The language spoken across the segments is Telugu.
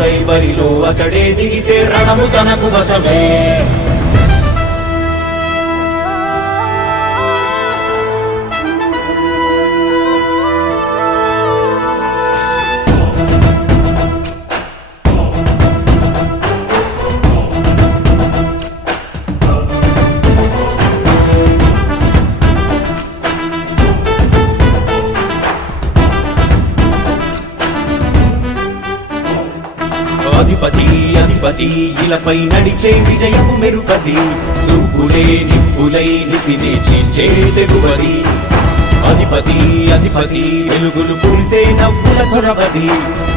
ఎదురై బరిలో అతడే దిగితే రణము తనకు వశమే. అధిపతి అధిపతి ఇలపై నడిచే విజయము మెరుపది. చూపులే నిప్పులై నిసినే చీల్చే తెగువది. అధిపతి అధిపతి వెలుగులు పూసే నవ్వుల చొరవది.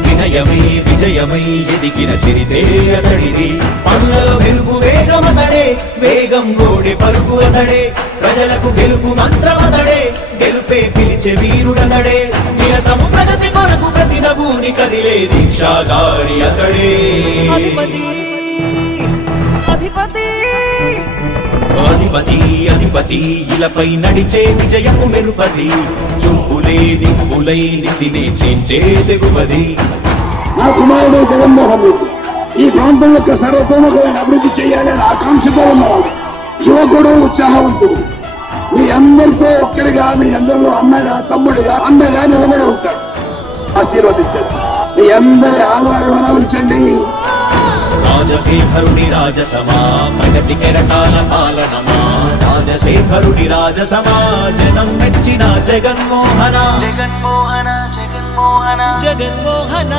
వినయమై విజయమై ఎదిగిన చిరితే అతడిది. పనులలో మెరుగు వేగమతడే, వేగం ఓడే పరుగు అతడే. ప్రజలకు గెలుపు మంత్రమతడే, గెలుపే పిలిచే వీరుడతడే. నిరతము ప్రగతి కొరకు ప్రతి నభూని కదిలే దీక్షాధారి అతడే. అధిపతి అధిపతి అధిపతి అధిపతి ఇలపై నడిచే విజయము మెరుపది. చూపులే నిప్పులై నిసినే చీల్చే తెగువది. నా కుమారుడు జగన్మోహన్ రెడ్డి ఈ ప్రాంతం యొక్క సర్వతోముఖమైన అభివృద్ధి చేయాలని ఆకాంక్షతో ఉన్నవాడు, యువకుడు, ఉత్సాహవంతుడు. మీ అందరితో ఒక్కరిగా, మీ అందరిలో అన్నగా, తమ్ముడిగా, అన్నగా నిలబడి ఉంటాడు. ఆశీర్వదించండి, మీ అందరి ఆదరణ ఉంచండి. రాజశేఖరుడి రాజసమా ప్రగతి కెరటాల పాలనమా. రాజశేఖరుడి రాజసమా జనం మెచ్చిన జగన్మోహన జగన్మోహన జగన్మోహన జగన్మోహన.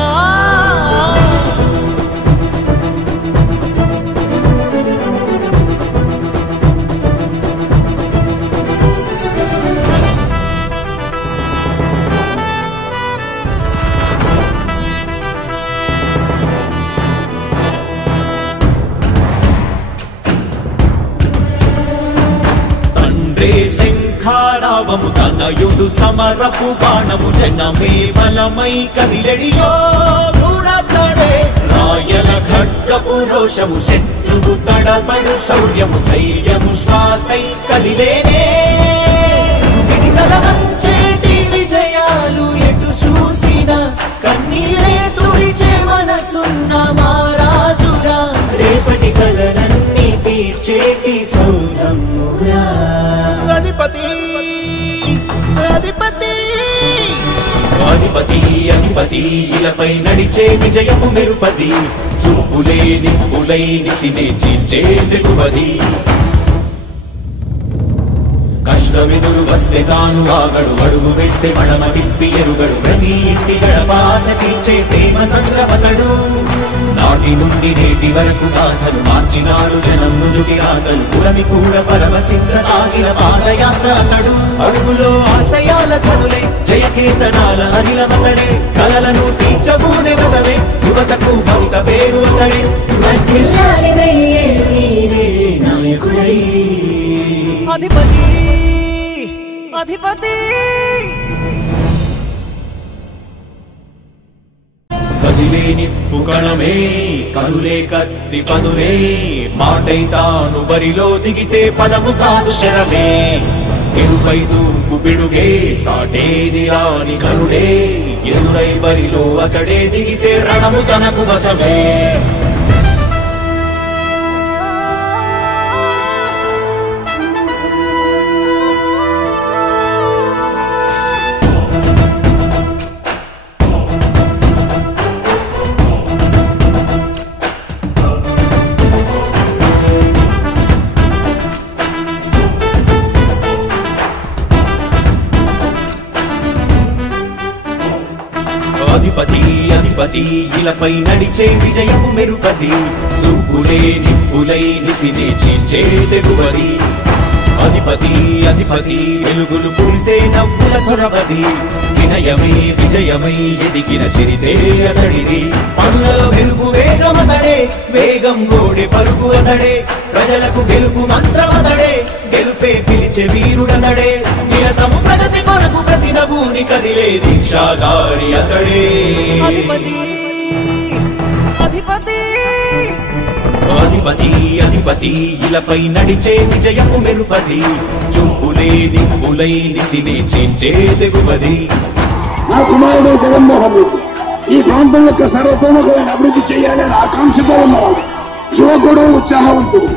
శంఖారావము తనయుడు సమరపు బాణము. జనమే బలమై కదిలెడియో గూడతడే. రాయల ఖడ్గపు రోషము శత్రువు తడబడు శౌర్యము. ధైర్యము శ్వాసై కదిలేనే. ఇది కలవంచేటి విజయాలు ఎటు చూసిన కన్నీలే తుడిచే మనసున్న మారాజురా. రేపటి కలలన్నీ తీర్చేటి సౌరమ్మురా. అధిపతి అధిపతి అధిపతి అధిపతి ఇలపై నడిచే విజయము మెరుపది. చూపులే నిప్పులై నిసినే చీల్చే తెగువది. కష్టమెదురు వస్తే తాను ఆగడు, అడుగు వేస్తే మడమ తిప్పి ఎరుగడు. ప్రతి ఇంటి గడపాస తీర్చే ప్రేమ సంద్రపతడు. నాటి నుండి నేటి వరకు సాధలు మార్చినాడు జనం నుదుటి రాగలు. పురమి కూడా పరవశించసాగిన పాదయాత్ర అతడు. అడుగులో ఆశయాల కనులే, జయకేతనాల అనిలమతడే. కలలను తీర్చబూనే వదవే, యువతకు భవిత పేరు అతడే. నాయకుడై అధిపతి అధిపతి. కదిలే నిప్పు కణమే, కనులే కత్తి పదులే. మాటై తాను బరిలో దిగితే పదము కాదు శరమే. ఎరుపై దూకు పిడుగే, సాటేది రాని కరుడే. ఎదురై బరిలో అతడే దిగితే రణము తనకు వశమే. అధిపతి అధిపతి ఇలపై నడిచే విజయము మెరుపది. చూపులే నిప్పులై నిసినే చీల్చే తెగువది. అధిపతి అధిపతి వెలుగులు పూసే నవ్వుల చొరవది. వినయమై విజయమై ఎదిగిన చిరితే అతడిది. పనులలో మెరుగు వేగమతడే, వేగం ఓడే పరుగు అతడే. ప్రజలకు గెలుపు మంత్రమతడే, గెలుపే పిలిచే వీరుడతడే. నిరతము ప్రగతి కొరకు ప్రతి నభూని కదిలే దీక్షాధారి అతడే. అధిపతి అధిపతి అధిపతి అధిపతి ఇలపై నడిచే విజయము మెరుపది. చూపులే నిప్పులై నిసినే చీల్చే తెగువది. నా కుమారుడు జగన్మోహన్ రెడ్డి ఈ ప్రాంతం యొక్క సర్వతోముఖమైన అభివృద్ధి చేయాలని ఆకాంక్షతో ఉన్నవాడు, యువకుడు, ఉత్సాహవంతుడు.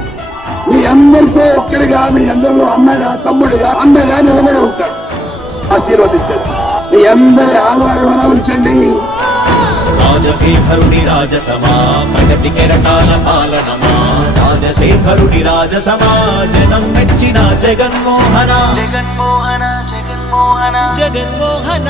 మీ అందరితో ఒక్కరిగా, మీ అందరిలో అన్నగా, తమ్ముడిగా, అన్నగా నిలబడి ఉంటాడు. ఆశీర్వదించండి. మీ అందరి ఆదరణ ఉంచండి. రాజశేఖరుడి రాజసమా ప్రగతి కెరటాల పాలనమా, రాజశేఖరుడి రాజసమా జనం మెచ్చిన జగన్మోహన జగన్మోహన జగన్మోహన జగన్మోహన.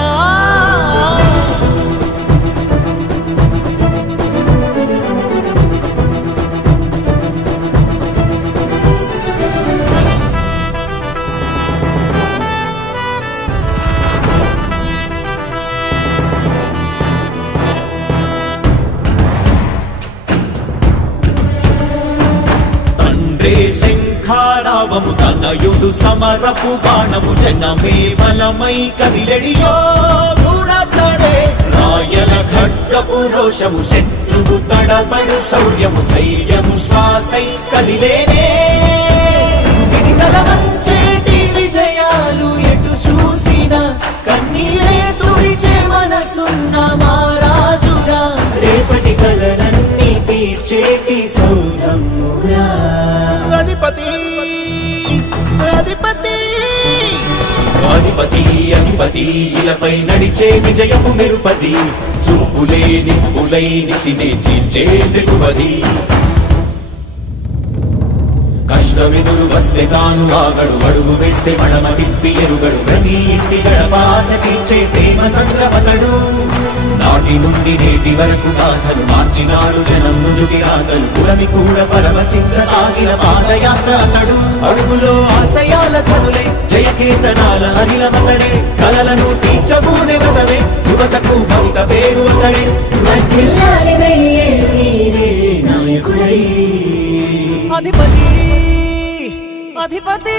శంఖారావము తనయుడు సమరపు బాణము, జనమే బలమై కదిలెడియో గూడతడే. రాయల ఖడ్గపు రోషము, శత్రువు తడబడు శౌర్యము, ధైర్యము శ్వాసై కదిలేనే. ఇది కలవంచేటి విజయాలు ఎటు చూసినా, కన్నీలే తుడిచే మనసున్న మారాజురా. రేపటి కలలన్నీ తీర్చేటి సౌరమ్మురా. అధిపతి అధిపతి అధిపతి అధిపతి ఇలపై నడిచే విజయము మెరుపది, చూపులే నిప్పులై నిసినే చీల్చే తెగువది. కష్టమెదురు వస్తే తాను ఆగడు, అడుగు వేస్తే మడమ తిప్పి ఎరుగడు. ప్రతి ఇంటి గడపాస తీర్చే ప్రేమ సంద్రపతడు. నాటి నుండి నేటి వరకు సాధలు మార్చినాడు జనం ముందుకి రాగలు. పురమి కూడా పరవశించసాగిన పాదయాత్ర అతడు. అడుగులో ఆశయాల కనులే, జయకేతనాల అనిలమతడే. కలలను తీర్చబూనే వ్రతమే, యువతకు భవిత పేరు అతడే. నాయకుడై అధిపతి అధిపతి.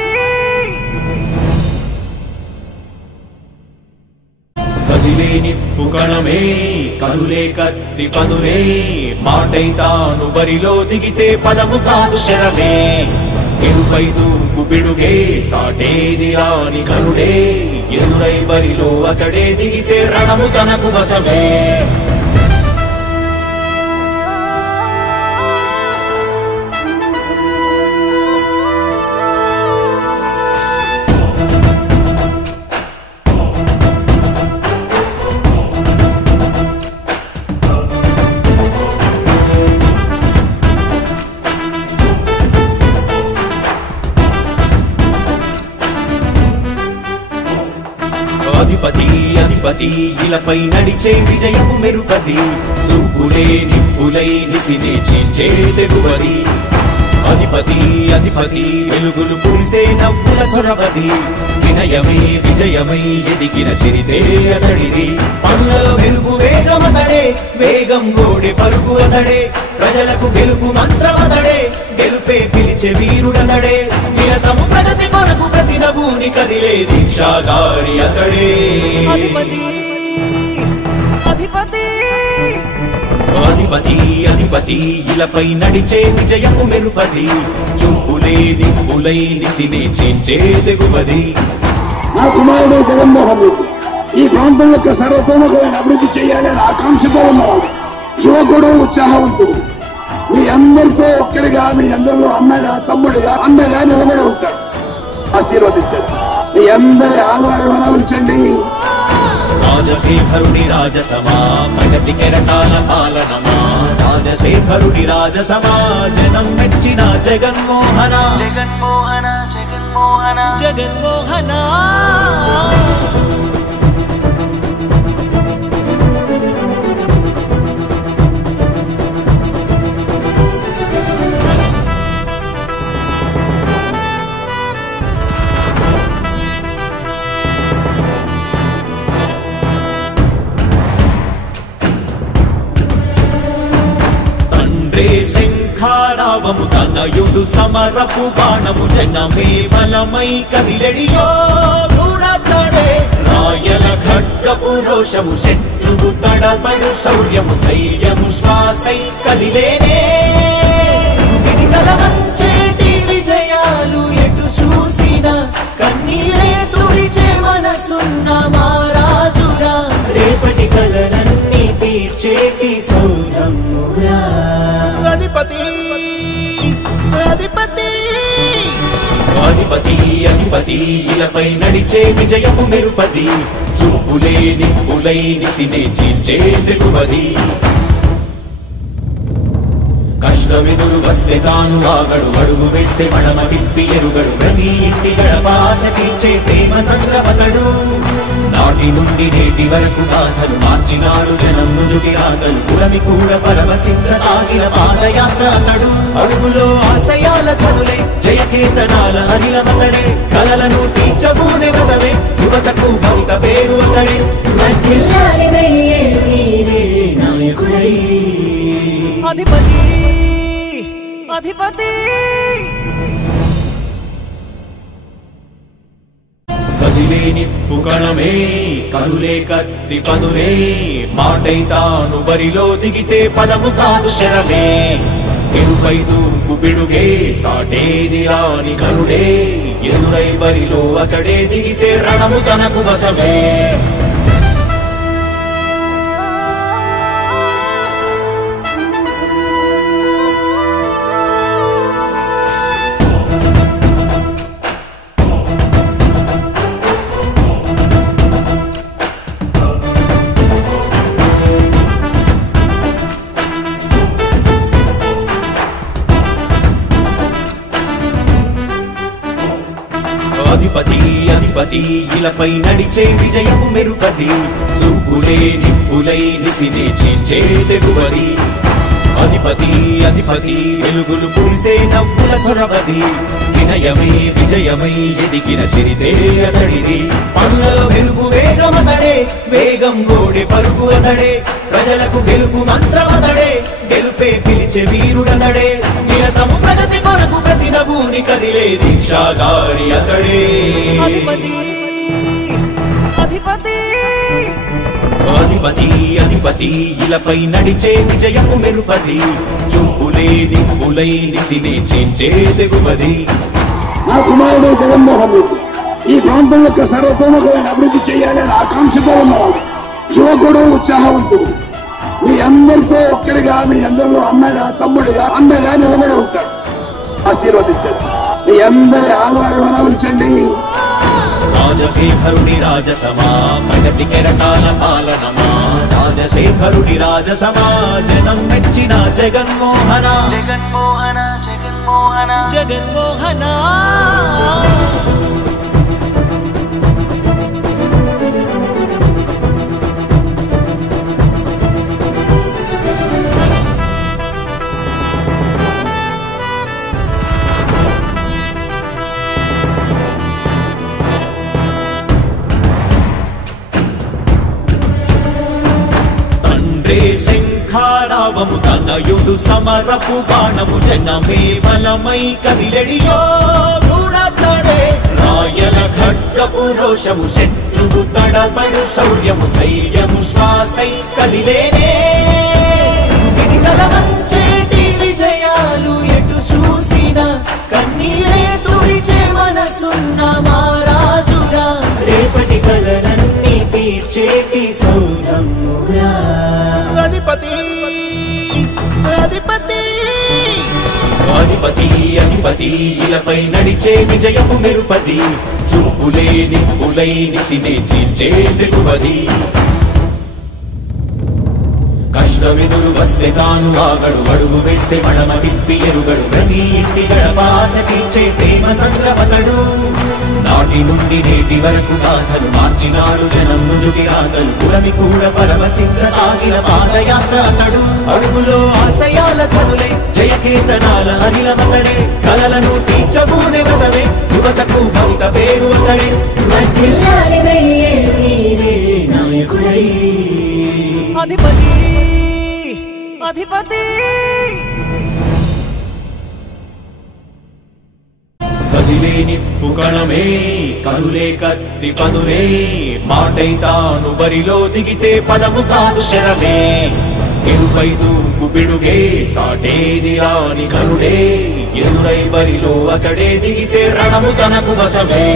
కదిలే నిప్పు కణమే, కదులే కత్తి పదులే. మాటై తాను బరిలో దిగితే పదము కాదు శరమే. ఎరుపై దూకు పిడుగే, సాటేది రాని కరుడే. ఎరురై బరిలో అతడే దిగితే రణము తనకు వశమే. అధిపతి అధిపతి ఇలపై నడిచే విజయము మెరుపది, చూపులే నిప్పులై నిసినే చీల్చే తెగువది. అధిపతి అధిపతి వెలుగులు పులిసే నవ్వుల చొరవది. వినయమై విజయమై ఎదిగిన చిరితే అతడిది. పనులలో వెలుగు వేగమతడే, వేగం గోడే పరుగు అతడే. ప్రజలకు గెలుపు మంత్రమతడే, గెలుపే పిలిచే వీరుడతడే. నిరతము ప్రగతి కొరకు ప్రతి నభూని కదిలే దీక్షాగారి అతడే. అధిపతి అధిపతి అధిపతి అధిపతి ఇలపై నడిచే విజయము మెరుపది, చూపులే నిప్పులై నిసినే చీల్చే తెగువది. నా కుమారుడు జగన్మోహన్ రెడ్డి ఈ ప్రాంతం యొక్క సర్వతోముఖమైన అభివృద్ధి చేయాలని ఆకాంక్షతో ఉన్నవాడు, యువకుడు, ఉత్సాహవంతుడు. మీ అందరితో ఒక్కరిగా, మీ అందరిలో అన్నగా, తమ్ముడిగా, అన్నగా నిలబడి ఉంటాడు. ఆశీర్వదించండి. మీ అందరి ఆదరణ ఉంచండి. రాజశేఖరుడి రాజసమా ప్రగతి కెరటాల పాలనమా, రాజశేఖరుడి రాజసమా జనం మెచ్చిన జగన్మోహన జగన్మోహన జగన్మోహన జగన్మోహన. శంఖారావము తనయుడు సమరపు బాణము, జనమే బలమై కదిలెడియో గూడతడే. రాయల ఖడ్గపు రోషము, శత్రువు తడబడు శౌర్యము, ధైర్యము శ్వాసై కదిలేనే. ఇది కలవంచేటి విజయాలు ఎటు చూసినా, కన్నీలే తుడిచే మనసున్న మారాజురా. రేపటి కలలన్నీ తీర్చే అధిపతి అధిపతి అధిపతి అధిపతి ఇలపై నడిచే విజయపు మెరుపది చూపులే నిప్పులై నిసినే చీల్చే తెగువది కష్టమెదురు వస్తే తాను ఆగడు అడుగు వేస్తే మడమ తిప్పి ఎరుగడు ప్రతి ఇంటి గడపాస తీర్చే ప్రేమ సంద్రపతడు నాటి నుండి నేటి వరకు సాధలు మార్చినాడు జనం నుదుటి రాగలు పురమి కూడా పరవశించసాగిన పాదయాత్ర అతడు అడుగులో ఆశయాల కనులే జయకేతనాల అనిలమతడే కలలను తీర్చబూనే వ్రతమే యువతకు భవిత పేరు అతడే నాయకుడై అధిపతి అధిపతి కదిలే నిప్పు కణమే కదులే కత్తి పదులే మాటై తాను బరిలో దిగితే పదము కాదు శరమే ఎరుపై దూకు పిడుగే సాటేది రాని కరుడే ఎరుడై బరిలో అతడే దిగితే రణము తనకు వశమే అధిపతి అధిపతి ఇలపై నడిచే విజయము మెరుపది చూపులే నిప్పులై నిసినే చీల్చే తెగువది అధిపతి అధిపతి వెలుగులు పులిసే నవ్వుల చొరవది వినయమై విజయమై ఎదిగిన చిరితే అతడిది పనులలో వెలుగు వేగమతడే వేగం గోడే పలుకు అతడే ప్రజలకు గెలుపు మంత్రమతడే గెలుపే పిలిచే వీరుడతడే నిరతము ప్రగతి కొరకు ప్రతి నభూని కదిలే దీక్షాగారి అతడే అధిపతి అధిపతి అధిపతి అధిపతి ఇలపై నడిచే విజయము మెరుపది చూపులే నిప్పులై నిసినే చీల్చే తెగువది నా కుమారుడు జగన్మోహన్ రెడ్డి ఈ ప్రాంతం యొక్క సర్వతోముఖమైన అభివృద్ధి చేయాలని ఆకాంక్షతో ఉన్నవాడు యువకుడు ఉత్సాహవంతుడు మీ అందరితో ఒక్కరిగా మీ అందరిలో అన్నగా తమ్ముడిగా అన్నగా నిలబడి ఉంటాడు ఆశీర్వదించండి మీ అందరి ఆహ్వానం ఉంచండి రాజశేఖరుడి రాజసమా ప్రగతి కెరటాల పాలనమా రాజశేఖరుడి రాజసమా జనం మెచ్చిన జగన్మోహన జగన్మోహన జగన్మోహన జగన్మోహన శంఖారావము తనయుడు సమరపు బాణము జనమే బలమై కదిలెడియో గూడతడే రాయల ఖడ్గపు రోషము శత్రువు తడబడు శౌర్యము ధైర్యము శ్వాసై కదిలేనే ఇది కలవంచేటి విజయాలు ఎటు చూసిన కన్నీలే తుడిచే మనసున్న మారాజురా రేపటి కలలన్నీ తీర్చేటి సౌధమురా అధిపతి అధిపతి అధిపతి అధిపతి ఇలపై నడిచే విజయము మెరుపది చూపులే నిప్పులై నిసినే చీల్చే తెగువది కష్టమెదురు వస్తే తాను ఆగడు అడుగు వేస్తే మడమ తిప్పి ఎరుగడు ప్రతి ఇంటి గడపాస తీర్చే ప్రేమ సంద్రపతడు నాటి నుండి నేటి వరకు సాధలు మార్చినాడు జనం నుదుటి రాగలు పురమి కూడా పరవశించసాగిన పాదయాత్ర అతడు అడుగులో ఆశయాల కనులే జయకేతనాల అనిలమతడే కలలను తీర్చబూనే వ్రతమే యువతకు భవిత పేరు అతడే నాయకుడై అధిపతి అధిపతి కదిలే నిప్పు కణమే కదులే కత్తి పదులే మాటై తాను బరిలో దిగితే పదము కాదు శరమే ఎరుపై దూకు పిడుగే సాటేది రాని కరుడే ఎరుడై బరిలో అతడే దిగితే రణము తనకు వశమే